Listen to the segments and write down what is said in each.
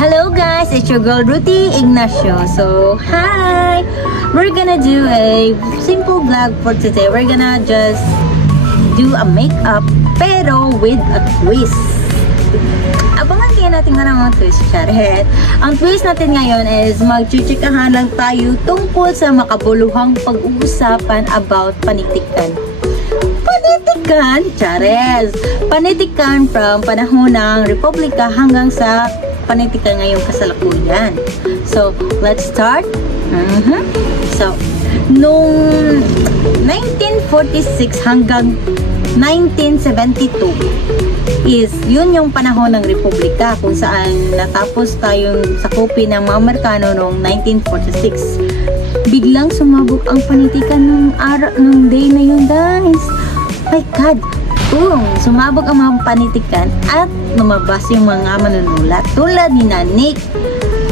Hello guys, it's your girl Ruthie Ignacio. So, hi! We're gonna do a simple vlog for today. We're gonna just do a makeup pero with a twist. Abangan kayo natin nga ng twist, Charet. Ang twist natin ngayon is magchuchikahan lang tayo tungkol sa makabuluhang pag-uusapan about panitikan. Panitikan, Chares! Panitikan from panahon ng Republika hanggang sa panitikan ngayong kasalukuyan. So, let's start. So, noong 1946 hanggang 1972 is yun yung panahon ng Republika kung saan natapos tayong sakupi ng mga Amerikano noong 1946. Biglang sumabog ang panitikan nung day na yun, guys. My God! Sumabog ang mga panitikan at lumabas yung mga manunulat tulad ni Nick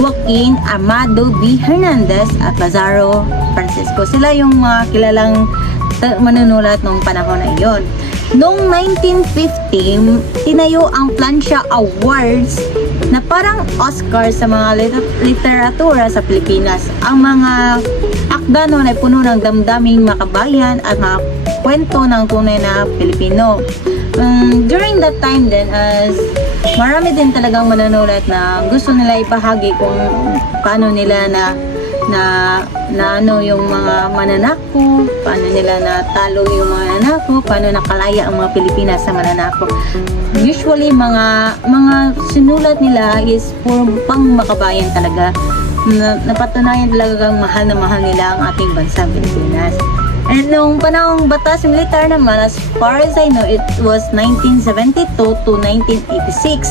Joaquin, Amado B. Hernandez at Lazaro Francisco. Sila yung mga kilalang manunulat nung panahon na iyon. Noong 1950, tinayo ang Plancia Awards na parang Oscar sa mga literatura sa Pilipinas. Ang mga akda noon ay puno ng damdaming makabayan at mga kwento ng tunay na Pilipino. During that time din, as marami din talagang manunulat na gusto nila ipahagi kung paano nila na ano yung mga mananako, paano nila natalo yung mga mananako, paano nakalaya ang mga Pilipinas sa mananako. Usually mga sinulat nila is for pang makabayan talaga. Napatunayan talagang mahal na mahal nila ang ating bansang Pilipinas. And nung panahong batas militar naman, as far as I know, it was 1972 to 1986.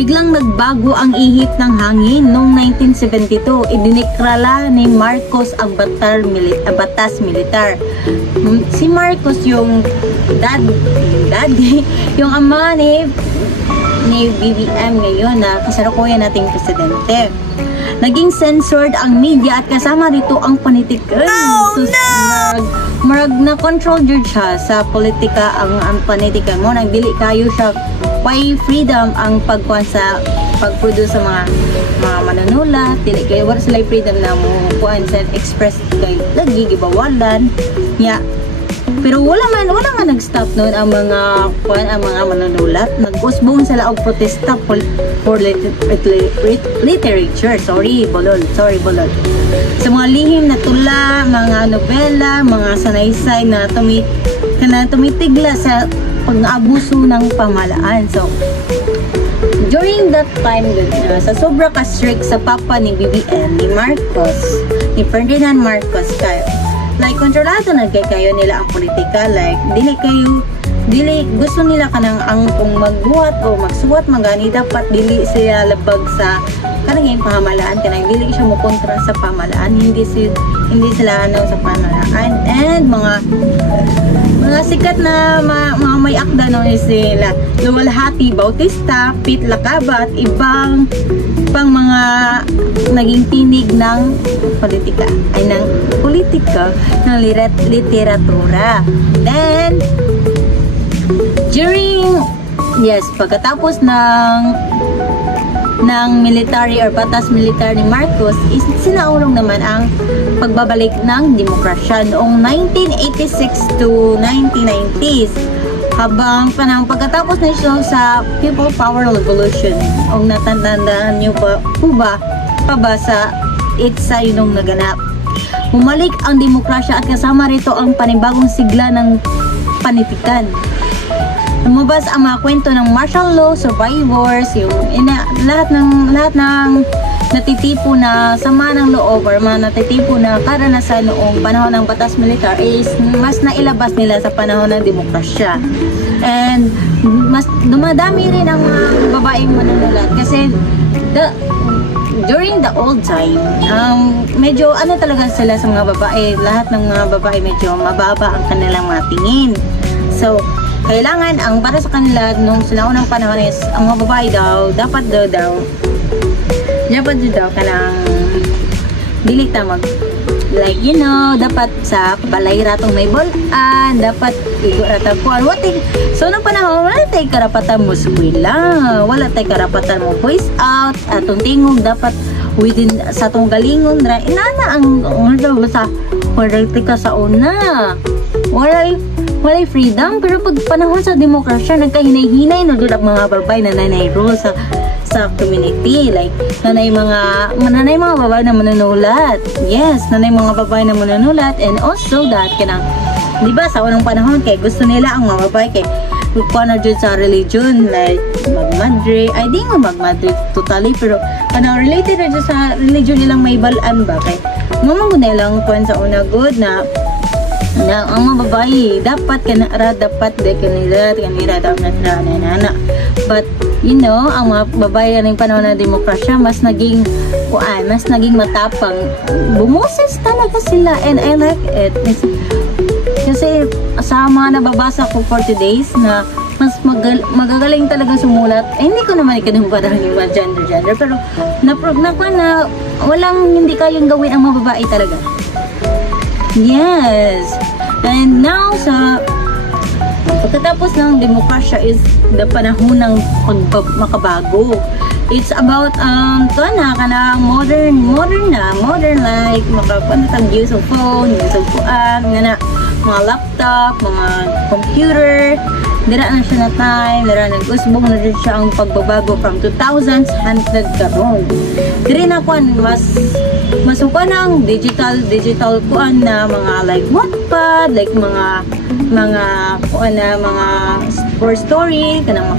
Biglang nagbago ang ihip ng hangin noong 1972. Idinikrala ni Marcos ang batas militar. Si Marcos yung daddy, yung ama ni BBM ngayon na kasalukuyan nating presidente. Naging censored ang media at kasama dito ang panitikan. Marag na-control siya sa politika ang panitikan mo. Nagdili kayo siya may freedom ang pagkuhan sa pag-produce sa mga manunulat. Dili kayo wala sila freedom na mo kuhan sa express kayo. Lagi gibawalan. Yeah. Pero wala man nag-stop noon ang mga manunulat. Nag-usbong sila og protesta for literature. Sorry, bolol. Sa mga lihim na tula, mga nobela, mga sanaysay na tumitigla sa pag-abuso ng pamahalaan. So, during that time, sa sobra ka-strict sa papa ni BBM, ni Marcos, ni Ferdinand Marcos, like, kontrolado na kayo nila ang politika. Like, dili gusto nila kanang ang kung magbuhat o magsuwat magani, dapat dili sila labag sa kanang yung pamahalaan, kanang dili siya mo kontra sa pamahalaan, hindi sila ano sa pamahalaan. And mga sikat na mga may akda no is sila Luwalhati Bautista, Pete Lacaba at ibang pang mga naging tinig ng politika ng literatura. Then pagkatapos ng military or batas militar ni Marcos, is sinaulong naman ang pagbabalik ng demokrasya noong 1986 to 1990s. Habang pagkatapos na siya sa People Power Revolution, o natandaan niyo pa ba sa ITSA yun naganap. Bumalik ang demokrasya at kasama rito ang panibagong sigla ng panitikan. Lumabas ang mga kwento ng martial law survivors, yung lahat ng natitipo na sama ng loob or mga natitipo na karanasan noong panahon ng batas militar is mas nailabas nila sa panahon ng demokrasya. And mas dumadami rin ang mga babaeng manunulat kasi during the old time, medyo talaga sila sa mga babae, lahat ng mga babae medyo mababa ang kanilang mga tingin. So, kailangan ang para sa kanila nung sinaunang panahon is ang mga babae daw dapat daw kanang dili ta like dapat sa balay ratong may bulan, dapat iguratan po so nung panahon wala tay karapatan mo skwela, wala tay karapatan mo voice out, atong tingog dapat within sa tong galingon ra inana ang sa correct ka sa una, walay freedom. Pero pag panahon sa demokrasya nagkahinay-hinay no dud ang mga babay na nanay rule sa community, like nanay mga babae na manunulat, yes, nanay mga babae na manunulat, and also that kanang di ba sa unang panahon kay gusto nila ang mga babae kay kung ano dyan sa religion, like magmadre, ay di nga magmadre totally, pero kanang related na dyan sa religion nilang may balaan ba kay mamang lang kung sa una good na ang mga babae dapat dapat kanila dapat na but ang mga babae ng panahon ng demokrasya mas naging matapang, bumoses talaga sila, and I like it kasi sa mga nababasa ko for today's na mas magagaling talaga sumulat. Hindi ko naman ikinumparang yung gender pero na-prove na walang hindi kayang gawin ang mga babae talaga. Yes. And now sa pagkatapos ng demokrasya is the panahon ng makabago. It's about kana modern like makapanatag use of phone, use of mga laptop, mga computer. Dira na siya na time, dira nag-usbong na rin siya ang pagbabago from 2000s hangtod karon. Diri na kuan mas ng digital kuan na mga like Wattpad, like mga kuan na mga for story kanang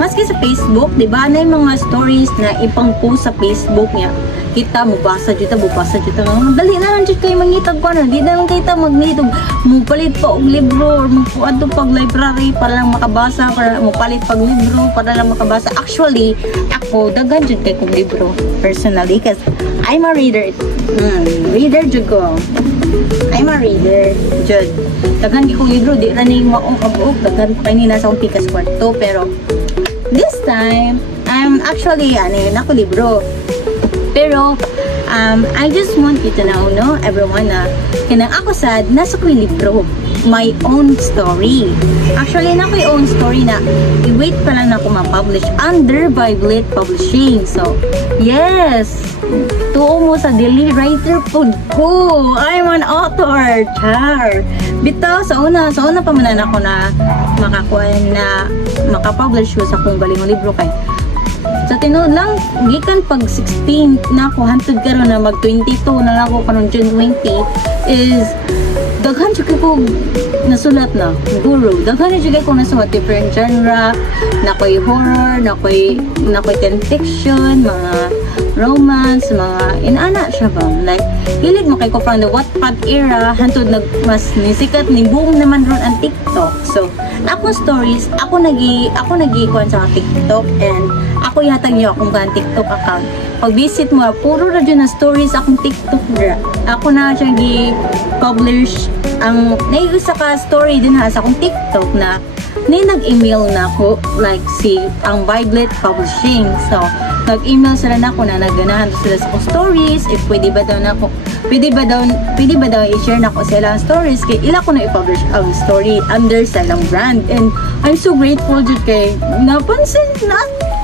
maski sa Facebook, di ba na yung mga stories na ipang-post sa Facebook niya. Kita mubasa dito dali na lang kayo mangitag ko di na lang kita magnitog mupalit pa og libro or mupuadto pag library para lang makabasa, para mupalit pag libro para lang makabasa. Actually ako daghan jud kay kong libro personally because I'm a reader. Reader jud ko. I'm a reader jud. Daghan gi kong libro, di ra ni maong kabuok, daghan pa ni nasa akong pikas kwarto, pero this time I'm actually nako libro. Pero I just want you to know, everyone, na kanang ako sad nasa ko libro, my own story. Actually na ko own story na i-wait pa lang na ako ma-publish under Biblet Publishing. So yes, tuo mo sa daily writer food ko, I'm an author, char. Bitaw sa una pa man ako na makapublish ko sa kong galingong libro kay sa tinuod lang gikan pag 16 na ako hantod karon na mag 22 na lang ako karon June 20 is daghan jud ko nasulat na guru, daghan jud ko nasulat different genre, nakoy horror, nakoy teen fiction, mga romance, mga inana siya ba, like hilig mo kay ko from the Wattpad era hantod mas nisikat ni boom naman ron ang TikTok. So akong stories ako nagi kuan sa TikTok, and ako yatag niyo akong TikTok account. Pag visit mo, puro na dyan na stories akong TikTok dra. Ako na siya gi-publish ang naiusa ka story din sa akong TikTok na nag-email na ako like ang Biblet Publishing. So nag-email sila na ako na nagganahan sila sa akong stories, if pwede ba daw i-share na ako sa ilang stories kay ila ko na i-publish ang story under sa ilang brand. And I'm so grateful jud kay napansin na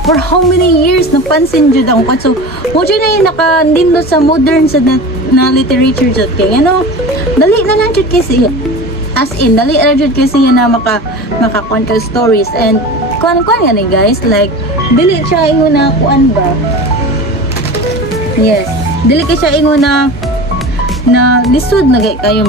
for how many years napansin jud ako. So mo jud na yung nakandindot sa modern sa na literature jud kay dali na lang jud kasi as in dali na jud kasi na makakuan ka stories. And kuan nga guys, like dili siya ingon na kuan ba, yes, dili ka siya ingon na lisod na kayo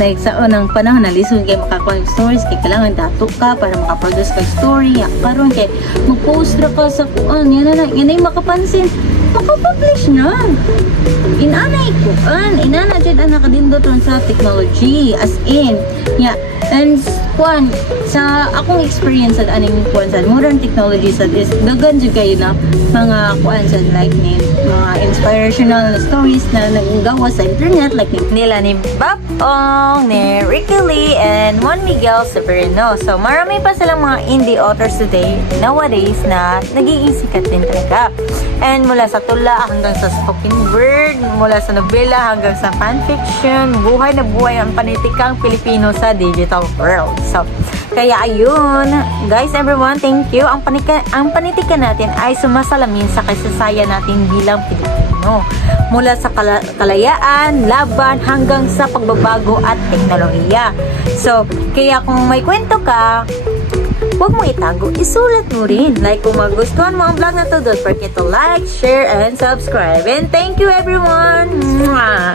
like sa unang panahon na lisod kayo makakuha stories kay kailangan dato ka para makaproduce ka story karon kay mag-post ra ka sa kuan yan ay makapansin, makapublish na inana jud ang nakadindot sa technology as in and kuan sa akong experience sa aning kuan sa modern technology sa is dagan jud kayo na mga kuan sa like ni mga inspirational stories na nagawa sa internet like nila ni Bob Ong, ni Ricky Lee, and Juan Miguel Severino. So marami pa silang mga indie authors today nowadays na nagiging sikat din talaga. And mula sa tula hanggang sa spoken word, mula sa nobela hanggang sa fanfiction, buhay na buhay ang panitikang Pilipino sa digital world. So, kaya ayun, guys, everyone, thank you. Ang panitikan natin ay sumasalamin sa kasaysayan natin bilang Pilipino. Mula sa kalayaan, laban, hanggang sa pagbabago at teknolohiya. So, kaya kung may kwento ka, huwag mo itago, isulat mo rin. Like kung magustuhan mo ang vlog na to, don't forget to like, share, and subscribe. And thank you everyone! Mwah!